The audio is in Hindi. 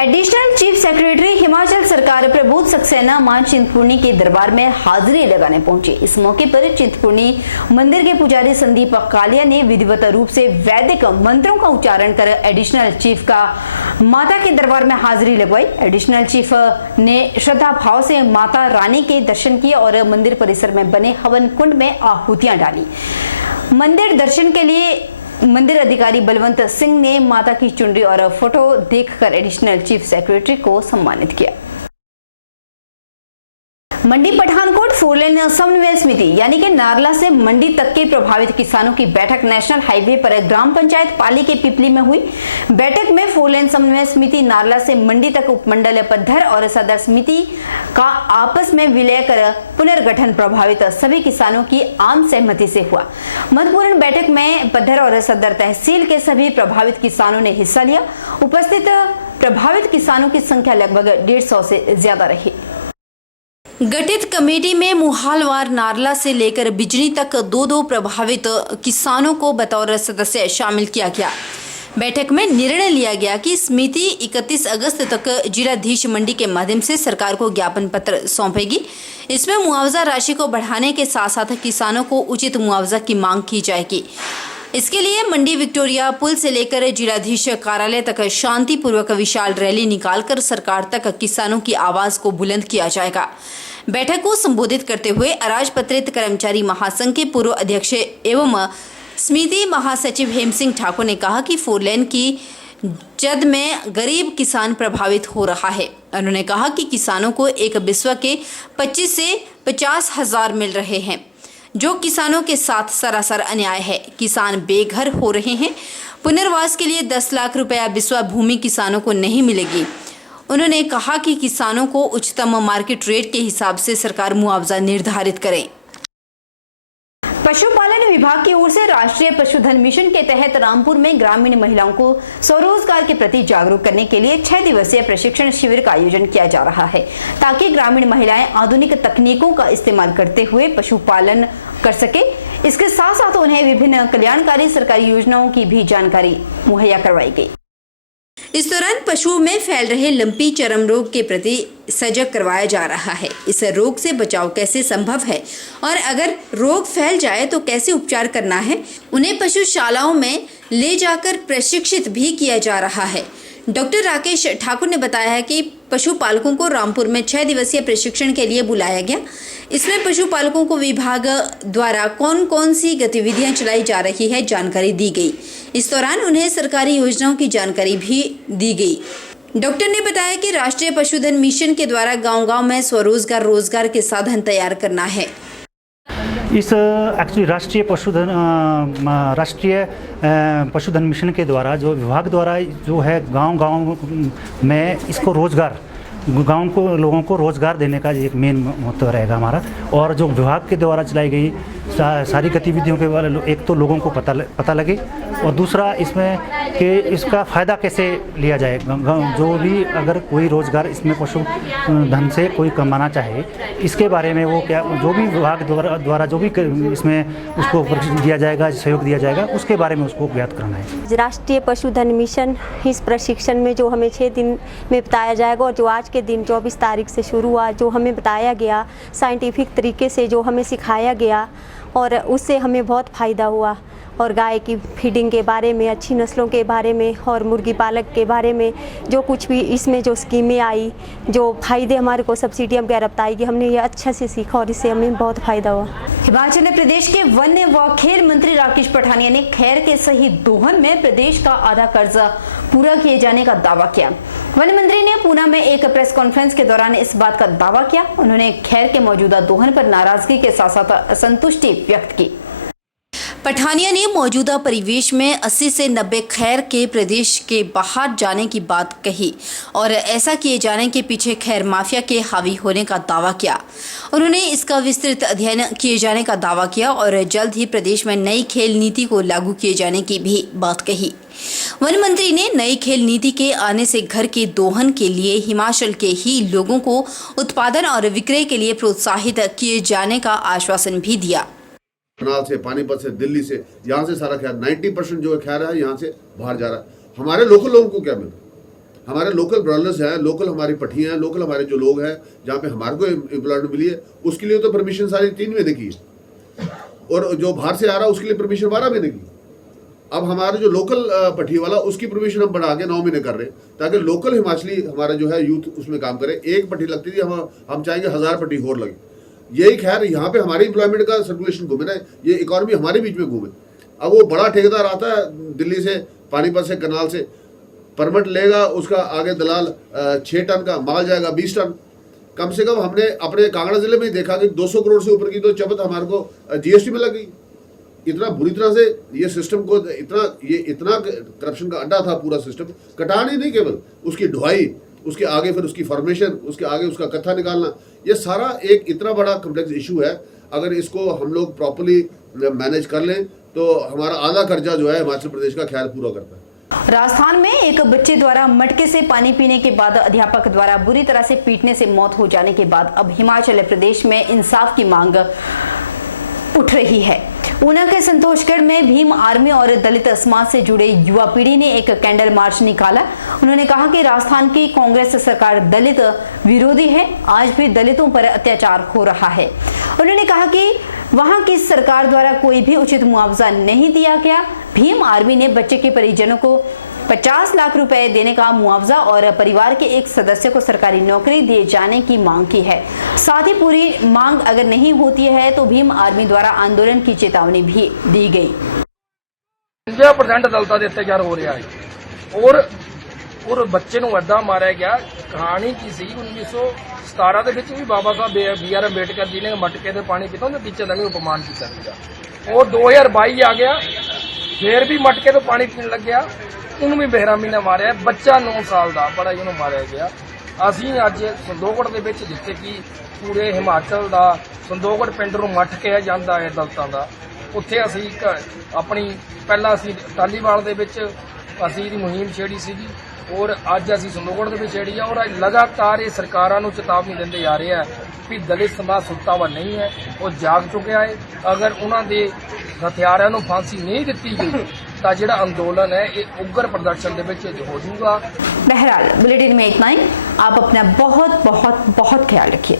एडिशनल चीफ सेक्रेटरी हिमाचल सरकार प्रबोध सक्सेना मां चिंतपूर्णी के दरबार में हाजिरी लगाने पहुंचे। इस मौके पर चिंतपूर्णी मंदिर के पुजारी संदीप कालिया ने विधिवत रूप से वैदिक मंत्रों का उच्चारण कर एडिशनल चीफ का माता के दरबार में हाजिरी लगवाई। एडिशनल चीफ ने श्रद्धा भाव से माता रानी के दर्शन किए और मंदिर परिसर में बने हवन कुंड में आहुतियां डाली। मंदिर दर्शन के लिए मंदिर अधिकारी बलवंत सिंह ने माता की चुनरी और फोटो देखकर एडिशनल चीफ सेक्रेटरी को सम्मानित किया। मंडी पठानकोट फोरलेन समन्वय समिति यानी कि नारला से मंडी तक के प्रभावित किसानों की बैठक नेशनल हाईवे पर ग्राम पंचायत पाली के पिपली में हुई। बैठक में फोरलेन समन्वय समिति नारला से मंडी तक उपमंडल पद्धर और सदर समिति का आपस में विलय कर पुनर्गठन प्रभावित सभी किसानों की आम सहमति से हुआ। महत्वपूर्ण बैठक में पद्धर और सदर तहसील के सभी प्रभावित किसानों ने हिस्सा लिया। उपस्थित प्रभावित किसानों की संख्या लगभग 150 से ज्यादा रही। गठित कमेटी में मुहालवार नारला से लेकर बिजनी तक दो प्रभावित किसानों को बतौर सदस्य शामिल किया गया। बैठक में निर्णय लिया गया कि समिति 31 अगस्त तक जिलाधीश मंडी के माध्यम से सरकार को ज्ञापन पत्र सौंपेगी। इसमें मुआवजा राशि को बढ़ाने के साथ साथ किसानों को उचित मुआवजा की मांग की जाएगी। इसके लिए मंडी विक्टोरिया पुल से लेकर जिलाधीश कार्यालय तक शांतिपूर्वक विशाल रैली निकालकर सरकार तक किसानों की आवाज को बुलंद किया जाएगा। बैठक को संबोधित करते हुए अराजपत्रित कर्मचारी महासंघ के पूर्व अध्यक्ष एवं समिति महासचिव हेम सिंह ठाकुर ने कहा कि फोरलेन की जद में गरीब किसान प्रभावित हो रहा है। उन्होंने कहा कि किसानों को एक बिस्वा के 25 से 50 हजार मिल रहे हैं, जो किसानों के साथ सरासर अन्याय है। किसान बेघर हो रहे हैं। पुनर्वास के लिए 10 लाख रुपया बिस्वा भूमि किसानों को नहीं मिलेगी। उन्होंने कहा कि किसानों को उच्चतम मार्केट रेट के हिसाब से सरकार मुआवजा निर्धारित करे। पशुपालन विभाग की ओर से राष्ट्रीय पशुधन मिशन के तहत रामपुर में ग्रामीण महिलाओं को स्वरोजगार के प्रति जागरूक करने के लिए 6 दिवसीय प्रशिक्षण शिविर का आयोजन किया जा रहा है, ताकि ग्रामीण महिलाएं आधुनिक तकनीकों का इस्तेमाल करते हुए पशुपालन कर सके। इसके साथ साथ उन्हें विभिन्न कल्याणकारी सरकारी योजनाओं की भी जानकारी मुहैया करवाई गई। इस दौरान पशुओं में फैल रहे लंपी चर्म रोग के प्रति सजग करवाया जा रहा है। इस रोग से बचाव कैसे संभव है और अगर रोग फैल जाए तो कैसे उपचार करना है, उन्हें पशुशालाओं में ले जाकर प्रशिक्षित भी किया जा रहा है। डॉक्टर राकेश ठाकुर ने बताया है कि पशुपालकों को रामपुर में 6 दिवसीय प्रशिक्षण के लिए बुलाया गया। इसमें पशुपालकों को विभाग द्वारा कौन कौन सी गतिविधियां चलाई जा रही है जानकारी दी गई। इस दौरान उन्हें सरकारी योजनाओं की जानकारी भी दी गई। डॉक्टर ने बताया कि राष्ट्रीय पशुधन मिशन के द्वारा गांव-गांव में स्वरोजगार रोजगार के साधन तैयार करना है। इस एक्चुअली राष्ट्रीय पशुधन मिशन के द्वारा जो विभाग द्वारा जो है गांव-गांव में इसको रोजगार गांव को लोगों को रोजगार देने का एक मेन महत्व रहेगा हमारा। और जो विभाग के द्वारा चलाई गई सारी गतिविधियों के बारे में एक तो लोगों को पता लगे और दूसरा इसमें कि इसका फ़ायदा कैसे लिया जाए। जो भी अगर कोई रोज़गार इसमें पशु धन से कोई कमाना चाहे, इसके बारे में वो क्या जो भी विभाग द्वारा जो भी इसमें उसको दिया जाएगा, सहयोग दिया जाएगा, उसके बारे में उसको ज्ञात करना है। राष्ट्रीय पशुधन मिशन इस प्रशिक्षण में जो हमें 6 दिन में बताया जाएगा और जो आज के दिन 24 तारीख से शुरू हुआ, जो हमें बताया गया साइंटिफिक तरीके से जो हमें सिखाया गया और उससे हमें बहुत फ़ायदा हुआ। और गाय की फीडिंग के बारे में, अच्छी नस्लों के बारे में और मुर्गी पालक के बारे में जो कुछ भी इसमें जो स्कीमें आई, जो फ़ायदे हमारे को सब्सिडी वगैरह बताएगी, हमने ये अच्छा से सीखा और इससे हमें बहुत फ़ायदा हुआ। हिमाचल प्रदेश के वन व खेल मंत्री राकेश पठानिया ने खैर के सही दोहन में प्रदेश का आधा कर्जा पूरा किए जाने का दावा किया। वन मंत्री ने पूना में एक प्रेस कॉन्फ्रेंस के दौरान इस बात का दावा किया। उन्होंने खैर के मौजूदा दोहन पर नाराजगी के साथ साथ असंतुष्टि व्यक्त की। पठानिया ने मौजूदा परिवेश में 80 से 90 खैर के प्रदेश के बाहर जाने की बात कही और ऐसा किए जाने के पीछे खैर माफिया के हावी होने का दावा किया। उन्होंने इसका विस्तृत अध्ययन किए जाने का दावा किया और जल्द ही प्रदेश में नई खेल नीति को लागू किए जाने की भी बात कही। वन मंत्री ने नई खेल नीति के आने से घर के दोहन के लिए हिमाचल के ही लोगों को उत्पादन और विक्रय के लिए प्रोत्साहित किए जाने का आश्वासन भी दिया। करनाल से, पानीपत से, दिल्ली से, यहाँ से सारा खैर 90% जो खैर है यहाँ से बाहर जा रहा है। हमारे लोकल लोगों को क्या मिल रहा है? हमारे लोकल ब्रॉयलर्स हैं, लोकल हमारी पट्टियाँ हैं, लोकल हमारे जो लोग हैं जहाँ पे हमारे को एम्प्लॉयमेंट मिली है, उसके लिए तो परमिशन सारी 3 महीने की है, और जो बाहर से आ रहा है उसके लिए परमिशन 12 महीने की। अब हमारे जो लोकल पट्टी वाला, उसकी परमिशन हम बढ़ा के 9 महीने कर रहे हैं, ताकि लोकल हिमाचली हमारा जो है यूथ उसमें काम करे। एक पट्टी लगती थी, हम चाहेंगे 1000 पट्टी और लगे। यही खैर यहाँ पे हमारी एम्प्लॉयमेंट का सर्कुलेशन घूमे ना, ये इकॉनमी हमारे बीच में घूमे। अब वो बड़ा ठेकेदार आता है दिल्ली से, पानीपत से, करनाल से, परमिट लेगा, उसका आगे दलाल 6 टन का माल जाएगा 20 टन। कम से कम हमने अपने कांगड़ा जिले में देखा कि 200 करोड़ से ऊपर की तो चपत हमारे को GST में लग गई। इतना बुरी तरह से ये सिस्टम को इतना करप्शन का अड्डा था पूरा सिस्टम। कटान ही नहीं, केवल उसकी ढुआई, उसके आगे फिर उसकी फॉर्मेशन, उसके आगे उसका कत्था निकालना, ये सारा एक इतना बड़ा कॉम्प्लेक्स इशू है। अगर इसको हम लोग प्रॉपर्ली मैनेज कर लें तो हमारा आधा कर्जा जो है हिमाचल प्रदेश का ख्याल पूरा करता है। राजस्थान में एक बच्चे द्वारा मटके से पानी पीने के बाद अध्यापक द्वारा बुरी तरह से पीटने से मौत हो जाने के बाद अब हिमाचल प्रदेश में इंसाफ की मांग उठ रही है। ऊना के संतोषगढ़ में भीम आर्मी और दलित समाज से जुड़े युवा पीढ़ी ने एक कैंडल मार्च निकाला। उन्होंने कहा कि राजस्थान की कांग्रेस सरकार दलित विरोधी है, आज भी दलितों पर अत्याचार हो रहा है। उन्होंने कहा कि वहां की सरकार द्वारा कोई भी उचित मुआवजा नहीं दिया गया। भीम आर्मी ने बच्चे के परिजनों को 50 लाख रुपए देने का मुआवजा और परिवार के एक सदस्य को सरकारी नौकरी दिए जाने की मांग की है। साथ ही पूरी मांग अगर नहीं होती है तो भीम आर्मी द्वारा आंदोलन की चेतावनी भी दी गई। 50% दलितां दे अत्याचार हो रहा है और बच्चे नूं ऐदां मारिया गया। कहानी की सी 1917 ਦੇ ਵਿੱਚ ਵੀ ਬਾਬਾ ਸਾਹਿਬ BR ਅੰਬੇਡਕਰ ਜੀ ਨੇ ਮਟਕੇ ਦੇ ਪਾਣੀ ਪੀਤਾ, ਉਹਦੇ ਟੀਚਰ ਦਾ ਵੀ ਅਪਮਾਨ ਕੀਤਾ ਸੀਗਾ। ਉਹ 2022 ਆ ਗਿਆ, ਫੇਰ ਵੀ ਮਟਕੇ ਤੋਂ ਪਾਣੀ ਪੀਣ ਲੱਗਿਆ, ਉਹਨੂੰ ਵੀ ਬੇਰਹਿਮੀ ਨਾਲ ਮਾਰਿਆ। ਬੱਚਾ 9 ਸਾਲ ਦਾ ਬੜਾ ਉਹਨੂੰ ਮਾਰਿਆ ਗਿਆ। ਅਸੀਂ ਅੱਜ ਸੰਦੋਗੜ ਦੇ ਵਿੱਚ, ਜਿੱਥੇ ਕਿ ਪੂਰੇ ਹਿਮਾਚਲ ਦਾ ਸੰਦੋਗੜ ਪਿੰਡ ਨੂੰ ਮੱਠ ਕਿਹਾ ਜਾਂਦਾ ਹੈ ਦਲਿਤਾਂ ਦਾ, ਉੱਥੇ ਅਸੀਂ ਇੱਕ ਆਪਣੀ ਪਹਿਲਾਂ ਅਸੀਂ ਟਾਲੀਵਾਲ ਦੇ ਵਿੱਚ ਅਸੀਂ ਇਹਦੀ ਮੁਹਿੰਮ ਛੇੜੀ ਸੀਗੀ, ਔਰ ਅੱਜ ਅਸੀਂ ਸੰਦੋਗੜ ਦੇ ਵਿੱਚ ਛੇੜੀ ਆ। ਔਰ ਲਗਾਤਾਰ ਇਹ ਸਰਕਾਰਾਂ ਨੂੰ ਚੇਤਾਵਨੀ ਦਿੰਦੇ ਜਾ ਰਹੇ ਆ ਵੀ ਦਲਿਤ ਸਮਾਜ ਸੁੱਤਾ ਵਾ ਨਹੀਂ ਹੈ, ਉਹ ਜਾਗ ਚੁੱਕਿਆ ਹੈ। ਅਗਰ ਉਹਨਾਂ ਦੇ ਹਥਿਆਰਾਂ ਨੂੰ ਫਾਂਸੀ नहीं ਦਿੱਤੀ ਗਈ ਤਾਂ ਜਿਹੜਾ ਅੰਦੋਲਨ है ये उग्र प्रदर्शन ਦੇ ਵਿੱਚ हो जाऊगा। बहरहाल बुलेटिन में इतना ही। आप अपना बहुत बहुत बहुत ख्याल रखिए।